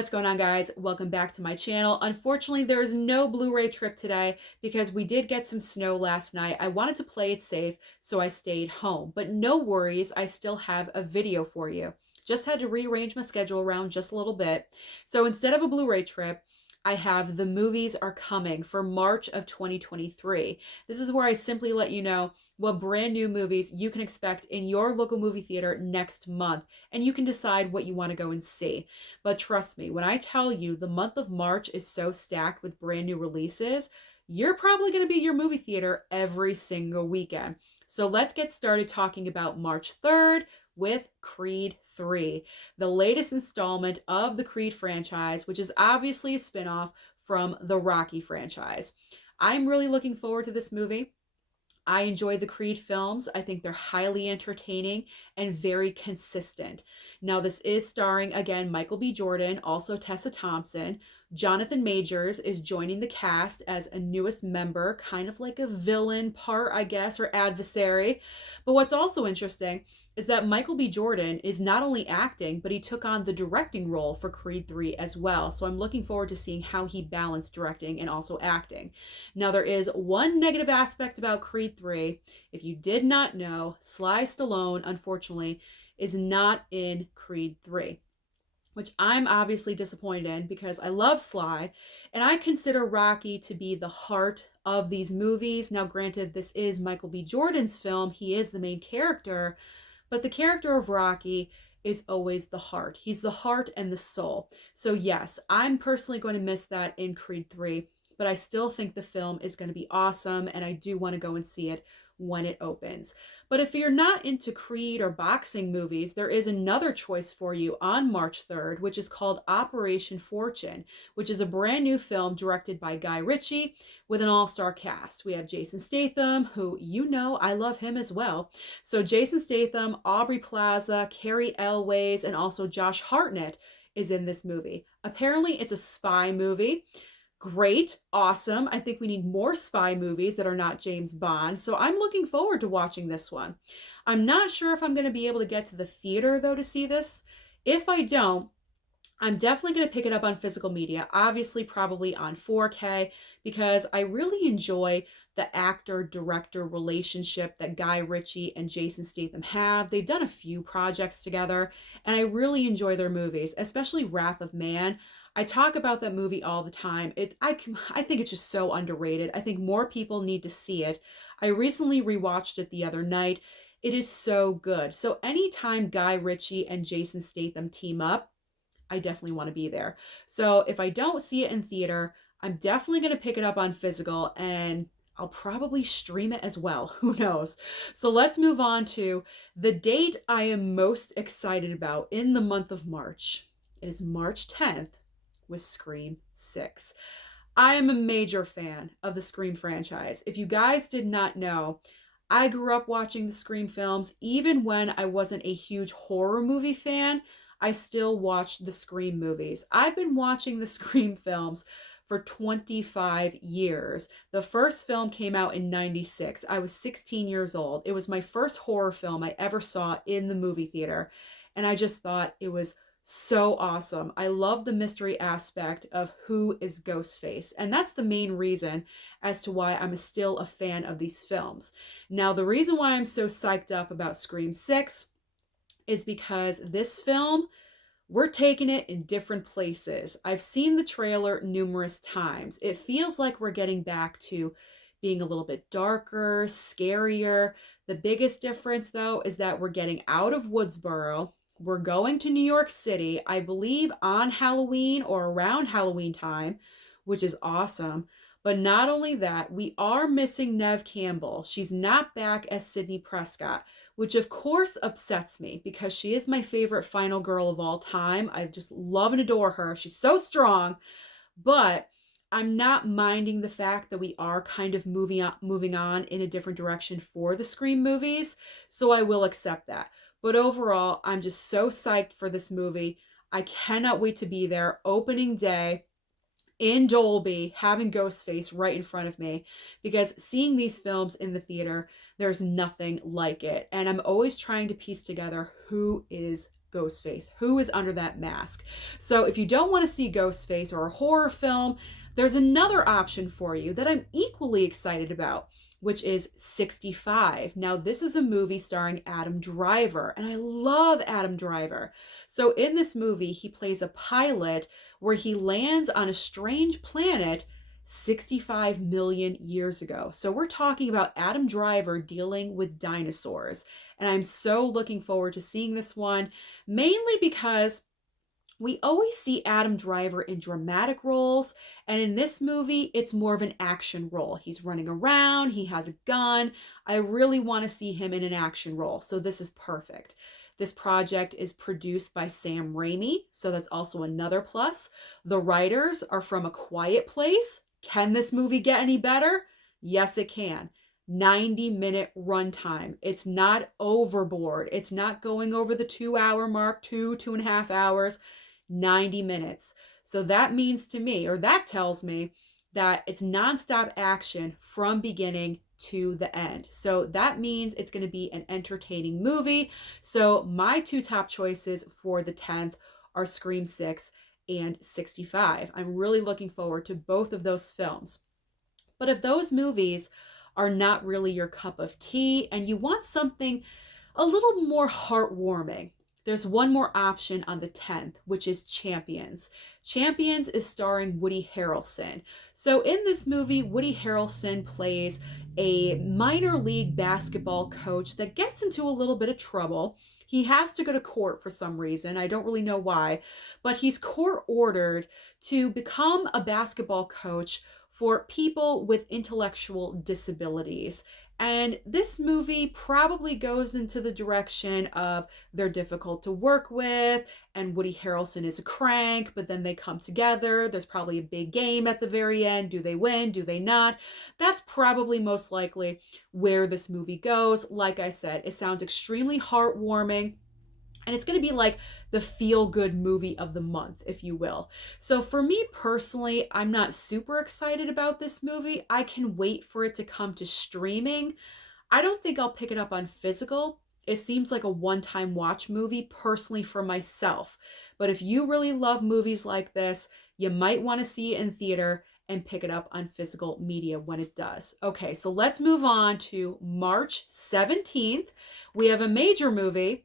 What's going on, guys? Welcome back to my channel. Unfortunately, there is no Blu-ray trip today because we did get some snow last night. I wanted to play it safe, so I stayed home. But no worries, I still have a video for you. Just had to rearrange my schedule around just a little bit. So instead of a Blu-ray trip, I have The Movies Are Coming for March of 2023. This is where I simply let you know what brand new movies you can expect in your local movie theater next month, and you can decide what you want to go and see. But trust me, when I tell you the month of March is so stacked with brand new releases, you're probably going to be at your movie theater every single weekend. So let's get started talking about March 3rd with Creed 3, the latest installment of the Creed franchise, which is obviously a spinoff from the Rocky franchise. I'm really looking forward to this movie. I enjoy the Creed films. I think they're highly entertaining and very consistent. Now, this is starring, again, Michael B. Jordan, also Tessa Thompson. Jonathan Majors is joining the cast as a newest member, kind of like a villain part, I guess, or adversary. But what's also interesting is that Michael B. Jordan is not only acting, but he took on the directing role for Creed 3 as well. So I'm looking forward to seeing how he balanced directing and also acting. Now, there is one negative aspect about Creed 3. If you did not know, Sly Stallone, unfortunately, is not in Creed 3, which I'm obviously disappointed in because I love Sly and I consider Rocky to be the heart of these movies. Now, granted, this is Michael B. Jordan's film, he is the main character, but the character of Rocky is always the heart. He's the heart and the soul. So yes, I'm personally going to miss that in Creed 3, but I still think the film is going to be awesome and I do want to go and see it when it opens. But if you're not into Creed or boxing movies, there is another choice for you on March 3rd, which is called Operation Fortune, which is a brand new film directed by Guy Ritchie with an all-star cast. We have Jason Statham, who you know I love him as well. So Jason Statham, Aubrey Plaza, Carrie Elways, and also Josh Hartnett is in this movie. Apparently, it's a spy movie. Great, awesome. I think we need more spy movies that are not James Bond. So I'm looking forward to watching this one. I'm not sure if I'm going to be able to get to the theater, though, to see this. If I don't, I'm definitely going to pick it up on physical media, obviously probably on 4K, because I really enjoy the actor-director relationship that Guy Ritchie and Jason Statham have. They've done a few projects together, and I really enjoy their movies, especially Wrath of Man. I talk about that movie all the time. I think it's just so underrated. I think more people need to see it. I recently rewatched it the other night. It is so good. So anytime Guy Ritchie and Jason Statham team up, I definitely want to be there. So if I don't see it in theater, I'm definitely going to pick it up on physical and I'll probably stream it as well. Who knows? So let's move on to the date I am most excited about in the month of March. It is March 10th with Scream 6. I am a major fan of the Scream franchise. If you guys did not know, I grew up watching the Scream films. Even when I wasn't a huge horror movie fan, I still watched the Scream movies. I've been watching the Scream films for 25 years. The first film came out in 96. I was 16 years old. It was my first horror film I ever saw in the movie theater. And I just thought it was so awesome. I love the mystery aspect of who is Ghostface. And that's the main reason as to why I'm still a fan of these films. Now, the reason why I'm so psyched up about Scream 6 is because this film, we're taking it in different places. I've seen the trailer numerous times. It feels like we're getting back to being a little bit darker, scarier. The biggest difference, though, is that we're getting out of Woodsboro. We're going to New York City, I believe on Halloween or around Halloween time, which is awesome. But not only that, we are missing Neve Campbell. She's not back as Sidney Prescott, which of course upsets me because she is my favorite final girl of all time. I just love and adore her. She's so strong. But I'm not minding the fact that we are kind of moving on in a different direction for the Scream movies. So I will accept that. But overall, I'm just so psyched for this movie. I cannot wait to be there. Opening day in Dolby, having Ghostface right in front of me, because seeing these films in the theater, there's nothing like it. And I'm always trying to piece together who is Ghostface? Who is under that mask? So if you don't want to see Ghostface or a horror film, there's another option for you that I'm equally excited about, which is 65. Now, this is a movie starring Adam Driver, and I love Adam Driver. So in this movie, he plays a pilot where he lands on a strange planet 65 million years ago. So we're talking about Adam Driver dealing with dinosaurs. And I'm so looking forward to seeing this one, mainly because we always see Adam Driver in dramatic roles, and in this movie, it's more of an action role. He's running around, he has a gun. I really want to see him in an action role, so this is perfect. This project is produced by Sam Raimi, so that's also another plus. The writers are from A Quiet Place. Can this movie get any better? Yes, it can. 90-minute runtime. It's not overboard. It's not going over the 2 hour mark, 2.5 hours. 90 minutes. So that means to me, or that tells me, that it's nonstop action from beginning to the end. So that means it's going to be an entertaining movie. So my two top choices for the 10th are Scream 6 and 65. I'm really looking forward to both of those films. But if those movies are not really your cup of tea and you want something a little more heartwarming, there's one more option on the 10th, which is Champions. Champions is starring Woody Harrelson. So in this movie, Woody Harrelson plays a minor league basketball coach that gets into a little bit of trouble. He has to go to court for some reason. I don't really know why, but he's court ordered to become a basketball coach for people with intellectual disabilities. And this movie probably goes into the direction of they're difficult to work with, and Woody Harrelson is a crank, but then they come together. There's probably a big game at the very end. Do they win? Do they not? That's probably most likely where this movie goes. Like I said, it sounds extremely heartwarming. And it's going to be like the feel-good movie of the month, if you will. So for me personally, I'm not super excited about this movie. I can wait for it to come to streaming. I don't think I'll pick it up on physical. It seems like a one-time watch movie personally for myself. But if you really love movies like this, you might want to see it in theater and pick it up on physical media when it does. Okay, so let's move on to March 17th. We have a major movie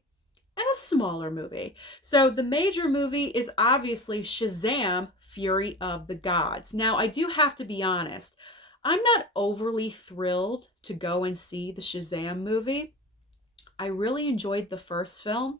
and a smaller movie. So the major movie is obviously Shazam, Fury of the Gods. Now, I do have to be honest, I'm not overly thrilled to go and see the Shazam movie. I really enjoyed the first film.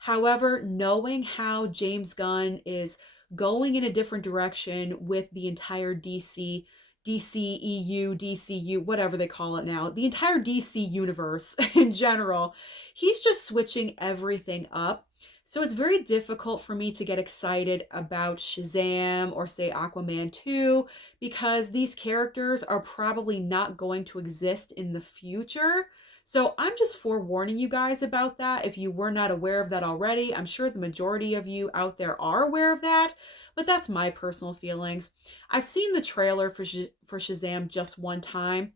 However, knowing how James Gunn is going in a different direction with the entire DCEU, DCU, whatever they call it now, the entire DC universe in general, he's just switching everything up. So it's very difficult for me to get excited about Shazam or say Aquaman 2 because these characters are probably not going to exist in the future. So I'm just forewarning you guys about that. If you were not aware of that already, I'm sure the majority of you out there are aware of that, but that's my personal feelings. I've seen the trailer for Shazam just one time.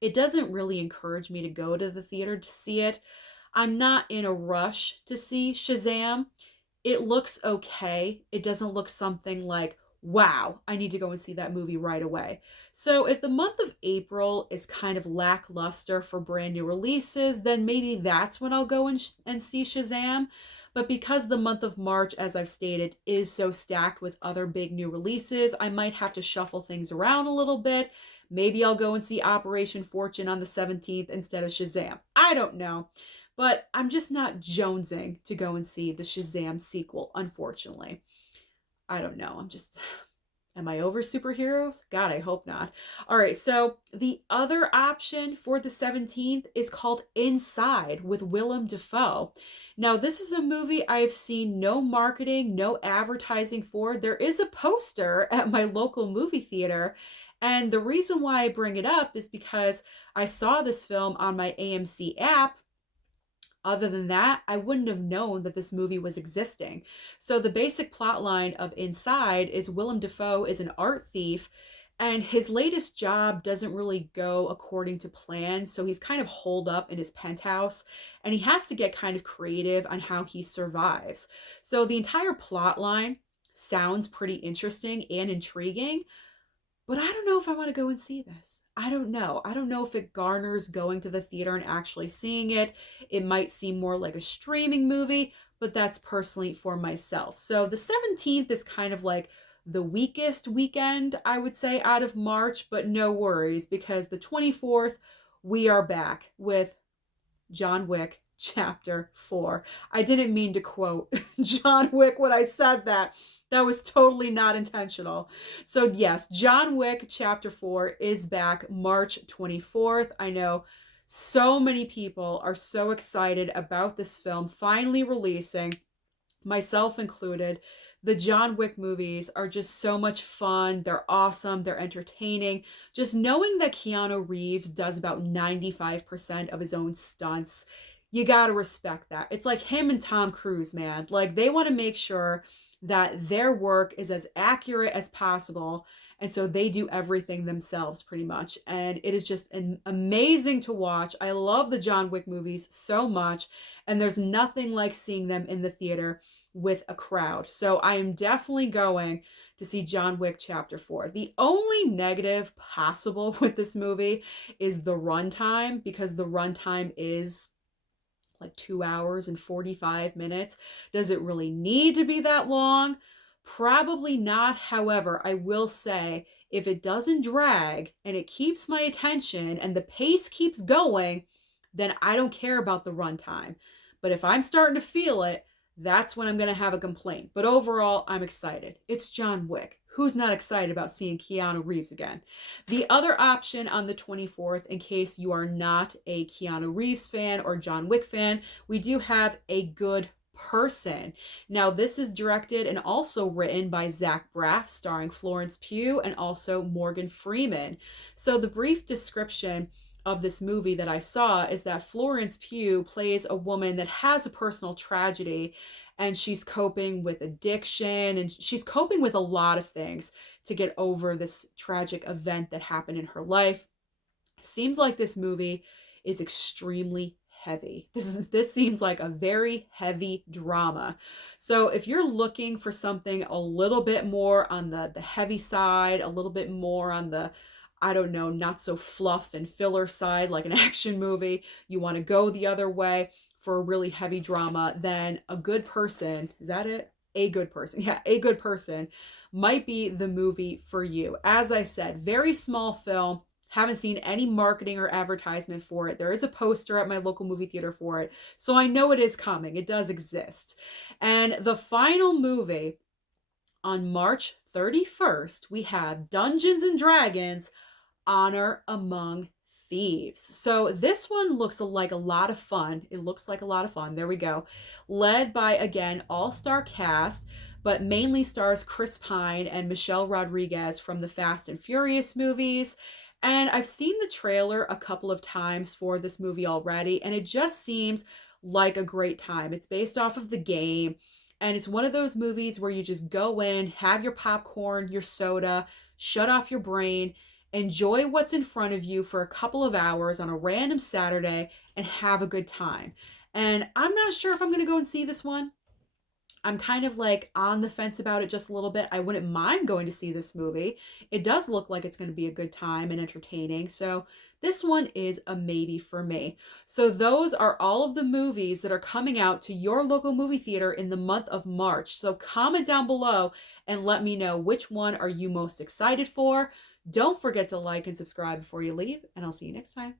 It doesn't really encourage me to go to the theater to see it. I'm not in a rush to see Shazam. It looks okay. It doesn't look something like, wow, I need to go and see that movie right away. So if the month of April is kind of lackluster for brand new releases, then maybe that's when I'll go and see Shazam. But because the month of March, as I've stated, is so stacked with other big new releases, I might have to shuffle things around a little bit. Maybe I'll go and see Operation Fortune on the 17th instead of Shazam. I don't know. But I'm just not jonesing to go and see the Shazam sequel, unfortunately. I don't know. Am I over superheroes? God, I hope not. All right, so the other option for the 17th is called Inside with Willem Dafoe. Now, this is a movie I have seen no marketing, no advertising for. There is a poster at my local movie theater, and the reason why I bring it up is because I saw this film on my AMC app. Other than that, I wouldn't have known that this movie was existing. So the basic plot line of Inside is Willem Dafoe is an art thief, And his latest job doesn't really go according to plan, so he's kind of holed up in his penthouse, and he has to get kind of creative on how he survives. So the entire plot line sounds pretty interesting and intriguing, but I don't know if I want to go and see this. I don't know. I don't know if it garners going to the theater and actually seeing it. It might seem more like a streaming movie, but that's personally for myself. So the 17th is kind of like the weakest weekend, I would say, out of March, but no worries because the 24th, we are back with John Wick Chapter 4. I didn't mean to quote John Wick when I said that. That was totally not intentional. So, yes, John Wick Chapter 4 is back March 24th. I know so many people are so excited about this film finally releasing, myself included. The John Wick movies are just so much fun. They're awesome. They're entertaining. Just knowing that Keanu Reeves does about 95% of his own stunts, you gotta respect that. It's like him and Tom Cruise, man. Like, they want to make sure that their work is as accurate as possible. And so they do everything themselves pretty much. And it is just amazing to watch. I love the John Wick movies so much. And there's nothing like seeing them in the theater with a crowd. So I am definitely going to see John Wick Chapter 4. The only negative possible with this movie is the runtime, because the runtime is like 2 hours and 45 minutes. Does it really need to be that long? Probably not. However, I will say if it doesn't drag and it keeps my attention and the pace keeps going, then I don't care about the runtime. But if I'm starting to feel it, that's when I'm going to have a complaint. But overall, I'm excited. It's John Wick. Who's not excited about seeing Keanu Reeves again? The other option on the 24th, in case you are not a Keanu Reeves fan or John Wick fan, we do have A Good Person. Now, this is directed and also written by Zach Braff, starring Florence Pugh and also Morgan Freeman. So the brief description of this movie that I saw is that Florence Pugh plays a woman that has a personal tragedy, and she's coping with addiction, and she's coping with a lot of things to get over this tragic event that happened in her life. Seems like this movie is extremely heavy. This seems like a very heavy drama. So if you're looking for something a little bit more on the heavy side, a little bit more on the, I don't know, not so fluff and filler side like an action movie, you want to go the other way for a really heavy drama, then A Good Person, is that it? A Good Person. Yeah, A Good Person might be the movie for you. As I said, very small film. Haven't seen any marketing or advertisement for it. There is a poster at my local movie theater for it, so I know it is coming. It does exist. And the final movie on March 31st, we have Dungeons and Dragons: Honor Among Thieves. So this one looks like a lot of fun. It looks like a lot of fun. There we go. Led by, again, all-star cast, but mainly stars Chris Pine and Michelle Rodriguez from the Fast and Furious movies. And I've seen the trailer a couple of times for this movie already, and it just seems like a great time. It's based off of the game, and it's one of those movies where you just go in, have your popcorn, your soda, shut off your brain, enjoy what's in front of you for a couple of hours on a random Saturday, and have a good time. And I'm not sure if I'm going to go and see this one. I'm kind of like on the fence about it just a little bit. I wouldn't mind going to see this movie. It does look like it's going to be a good time and entertaining. So this one is a maybe for me. So those are all of the movies that are coming out to your local movie theater in the month of March. So comment down below and let me know which one are you most excited for. Don't forget to like and subscribe before you leave, and I'll see you next time.